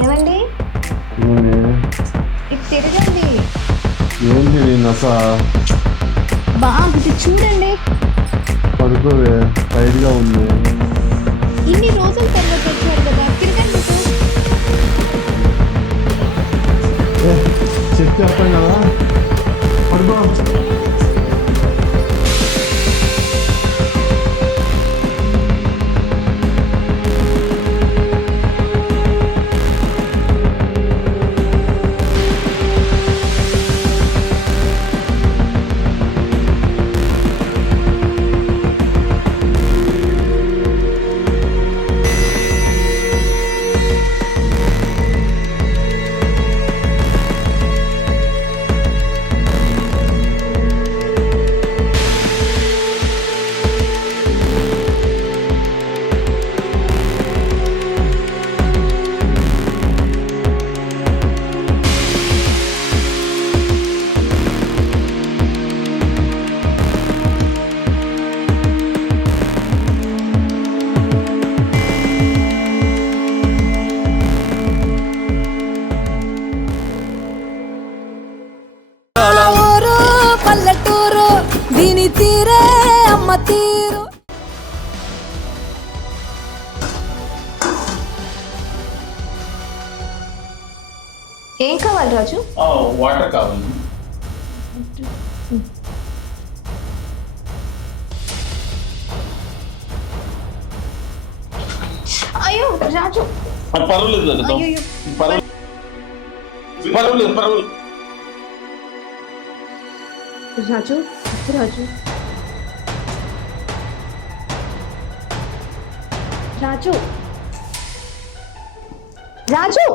ఏమండి ఇది తిరగండి. ఏంటి నస బాగా చూడండి. పడుకోవే టైట్గా ఉంది. ఇన్ని రోజుల తర్వాత వచ్చారు కదా, తిరగండి. చెక్ చేస్తాం కదా, పడుకో. పల్లెటూరు దీని తీరే అమ్మ తీరు. ఏం కావాలి రాజు? వాటర్ కావాలి. అయ్యో రాజు, పర్వాలేదు అయ్యో పర్వాలేదు. రాజు, రాజు, రాజు, రాజు,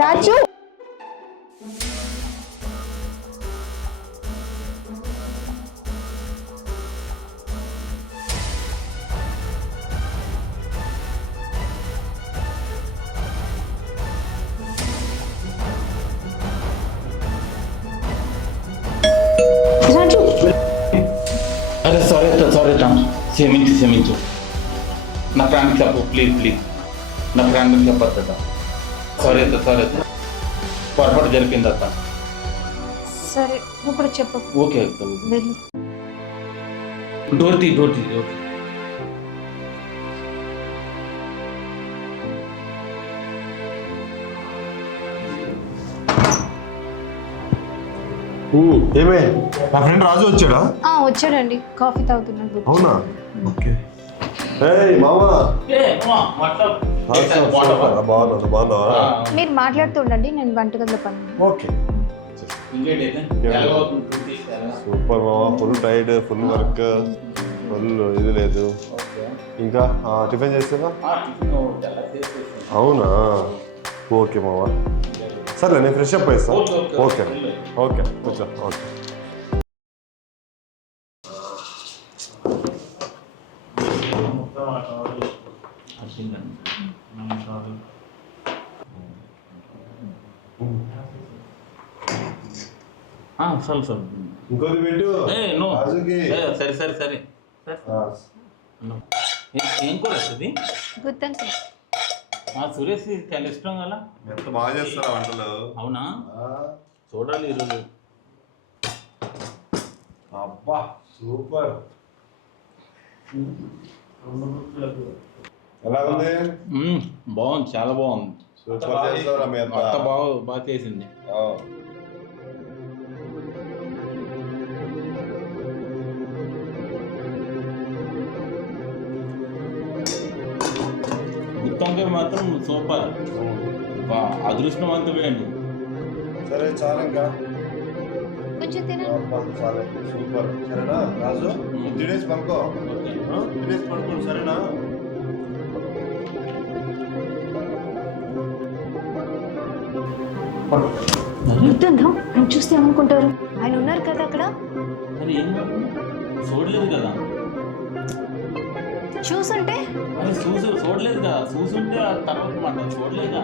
రాజు. రాజు, అరే సారీ క్షమించు. నా ఫ్రెండ్కి చెప్పు ప్లీజ్. నా ఫ్రెండ్కి చెప్పొద్దు. సారీ పొరపాటు జరిపింది అత్త. సరే నువ్వు కూడా చెప్పు. ఓకే వెళ్ళు. డోర్ తీ. ఏమే నా ఫ్రెండ్ రాజు వచ్చాడా? వచ్చాడండి, కాఫీ తాగుతున్నాడు. అవునా? ఓకే. మామా బాగున్నావా? మీరు మాట్లాడుతూ ఉండండి, నేను వంటగదిలో పని. ఓకే సూపర్ మామా. Full tight, full work, full ఇది లేదు. ఇంకా టిఫిన్ చేస్తావా? అవునా? ఓకే మామా. సర్లే నేను ఫ్రెష్ అప్ అయిస్తాను. ఓకే కూర్చో. ఓకే చాలు ఇంకోటి పెట్టు. సరే ఏం కూడా వస్తుంది. గుత్తంకాయ. సురేష్ చాలా ఇష్టం కదా. ఎంత బాగా చేస్తారా వంటలు? అవునా? చూడాలి ఈరోజు. అబ్బా సూపర్. ఎలా ఉంది? బాగుంది, చాలా బాగుంది. సూపర్ చేస్తారా మీ అత్త? అత్త బాగా చేసింది. గుత్తంకాయ మాత్రం సూపర్. అదృష్టవంతుడే అండి. సరే చాలా ఇంకా కొంచెం తినండి. సరే సూపర్. సరేనా రాజు? తినేసి పడుకో. తినేసి పడుకో సరేనా? వద్దందా, ఆయన చూస్తే ఏమనుకుంటారు? ఆయన ఉన్నారు కదా అక్కడ. మరి ఏం చూడలేదు కదా. చూసుంటే చూడలేదు కదా. చూసుంటే తర్వాత మాట చూడలేదా.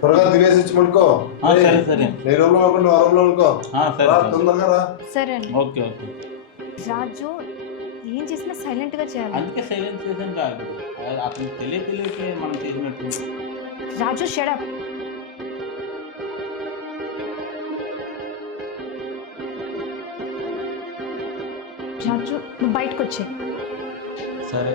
త్వరగా తినేసి వచ్చి పడుకో. సరే నేను రూమ్ లో అనుకో, రూమ్ లో అనుకో. తొందరగా రా. సరే అండి. ఓకే. రాజు ఏం చేసినా సైలెంట్ గా చేయాలి. అందుకే సైలెంట్ చేసాను కాదు, అతను తెలియకే మనం రాజు షడప్. రాజు నువ్వు బయటకు వచ్చే. సరే.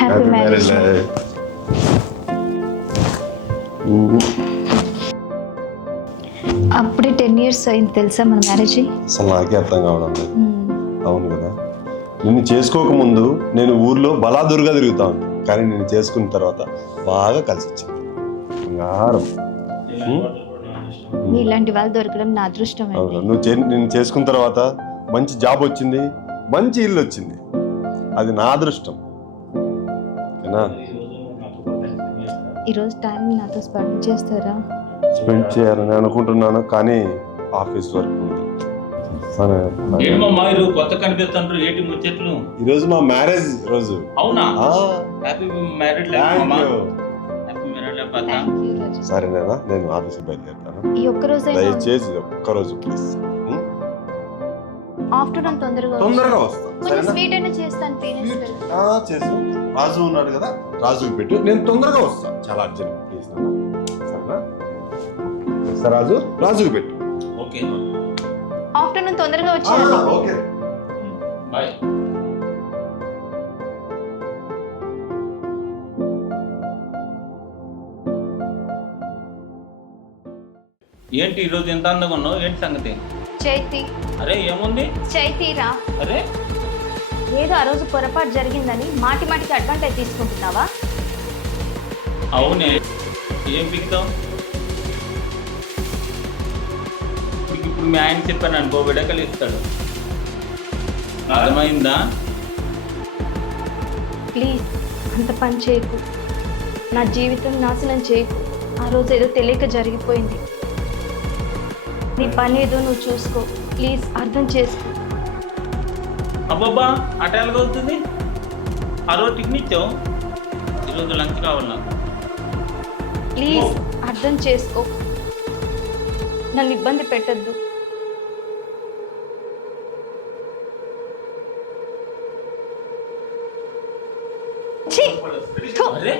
Happy marriage. అప్పుడే 10 years అయింది తెలుసా మన మ్యారేజ్. అసలు నాకే అర్థం కావడం లేదు. అవును కదా, నిన్ను చేసుకోకముందు నేను ఊర్లో బలాదురుగా తిరుగుతాను, కానీ నేను చేసుకున్న తర్వాత బాగా కలిసి వచ్చింది. బంగారం. ఇలాంటి వాళ్ళు దొరకడం నా అదృష్టం అండి. నేను చేసుకున్న తర్వాత మంచి జాబ్ వచ్చింది, మంచి ఇల్లు వచ్చింది, అది నా అదృష్టం. ఈరోజు టైం నాతో స్పెండ్ చేస్తారా? స్పెండ్ చేయాలని అనుకుంటున్నాను, కానీ ఆఫీస్ వర్క్ ఉంది. కొత్త కనిపిస్తుంటారు ఏంటి ముచ్చట్లు? ఈరోజు మా మ్యారేజ్ రోజు. అవునా? Happy married life. సరేనా, నేను ఆఫీస్కి బయలుదేరుతాను. ఈ ఒక్క రోజు దయచేసి ఒక్కరోజు ప్లీజ్. ఆఫ్టర్నూన్ తొందరగా వస్తాను. స్వీట్ అయినా చేస్తాను. చేస్తాను. రాజు ఉన్నాడు కదా, రాజుకి పెట్టు, నేను తొందరగా వస్తాను. చాలా అర్జెంట్ ప్లీజ్. సరేనా? రాజు, రాజుకి పెట్టు. ఓకే. ఆఫ్టర్నూన్ తొందరగా వచ్చేయాలి. Okay, bye. ఏంటి ఈరోజు ఎంత అందంగా ఉన్నావు? ఏంటి సంగతి? చైతి. అరే ఏముంది? చైతిరా. అరే ఏదో ఆ రోజు పొరపాటు జరిగిందని మాటికి అడ్వాంటేజ్ తీసుకుంటున్నావా? అవునే, ఏం పిక్తావు? ఇప్పుడు మీ ఆయన చెప్పాను అనుకో, విడకలు ఇస్తాడు. అర్థమైందా? ప్లీజ్ అంత పని చేయకు, నా జీవితం నాశనం చేయకు. ఆ రోజు ఏదో తెలియక జరిగిపోయింది. నీ పని ఏదో నువ్వు చూసుకో, ప్లీజ్ అర్థం చేసుకో. అబ్బాబ్బా అట ఎలాగవుతుంది? ఆ రోజు టిఫిన్ ఇచ్చావు, ఈరోజు లంచ్ కావాలి నాకు. ప్లీజ్ అర్థం చేసుకో, నన్ను ఇబ్బంది పెట్టద్దు. అరే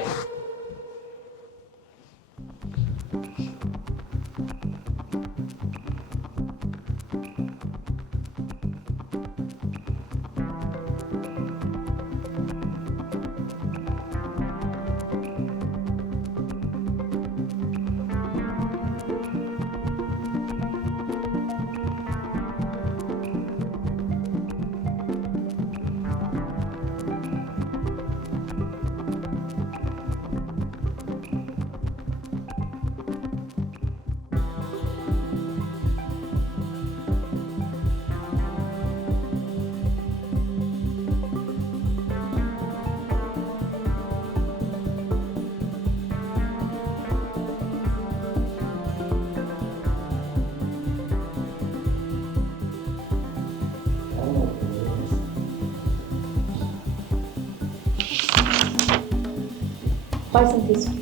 పాయసం తీసుకో.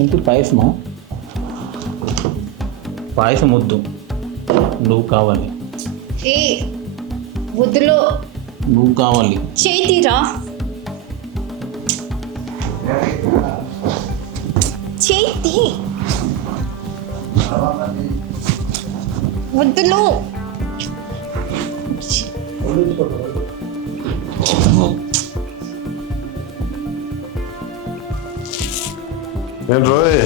ఇంటి పాయసమా? పాయసం వద్దు, నువ్వు కావాలి. ఏ వద్దులో నువ్వు కావాలి. చేతిరా చేతి వద్దులో నేను రోయ్.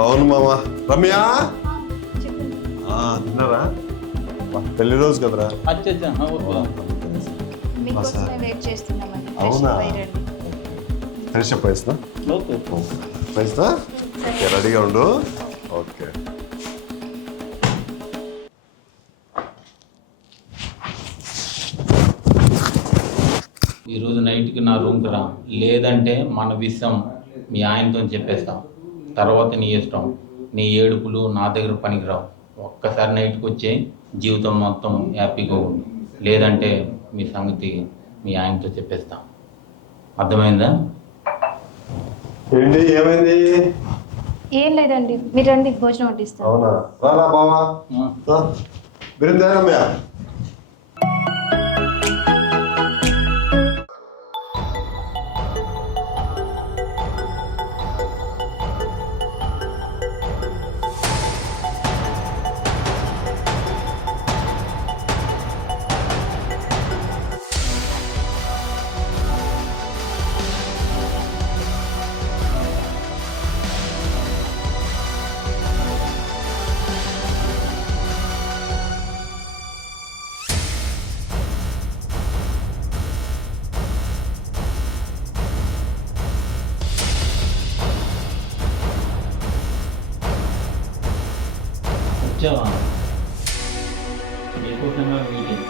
అవును మామ. రమ్య తిన్నారా? పెళ్లి రోజు కదరా. మీకోసమే వెయిట్ చేస్తున్నామండి. అవునా? ఫ్రెష్ అయ్యి రండి. ఫ్రెష్ అప్ వేసినా వేసినా ఓకే, రెడీగా ఉండు. ఓకే. ఈరోజు నైట్కి నా రూమ్కి రా, లేదంటే మన విషయం మీ ఆయనతో చెప్పేస్తాం. తర్వాత నీ ఇష్టం. నీ ఏడుపులు నా దగ్గర పనికిరావు. ఒక్కసారి నైట్కి వచ్చే జీవితం మొత్తం హ్యాపీగా ఉండు, లేదంటే మీ సంగతి మీ ఆయనతో చెప్పేస్తాం. అర్థమైందా? ఏంటి ఏమైంది? ఏం లేదండి, మీరు రండి, భోజనం వడ్డిస్తాను. అవునా? రారా బావా, బిరిందా రమ్య. వచ్చావా? నీకోసమే మీటింగ్.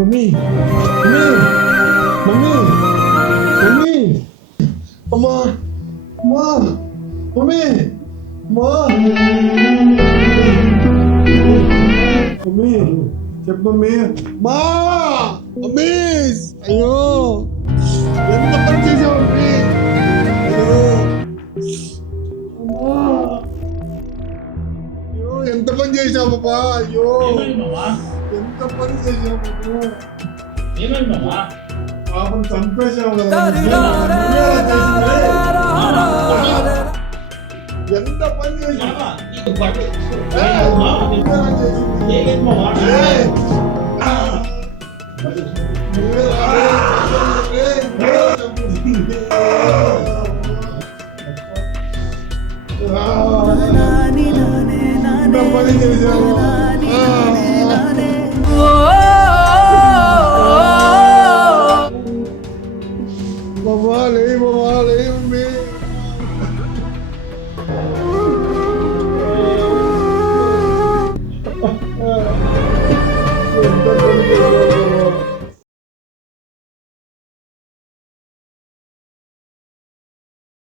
మమ్మీ మమ్మీ మమ్మీ అమ్మా అమ్మా మమ్మీ అమ్మా మమ్మీ చెప్పు మమ్మీ మా మమ్మీ అయ్యో ఎంత పని చేసావు మమ్మీ అయ్యో అమ్మా అయ్యో ఎంత పని చేసావు బాబా అయ్యో ఎంత పని చేసావు పాపం చంపేసావు కదా ఎంత పని చేసావు ఎంత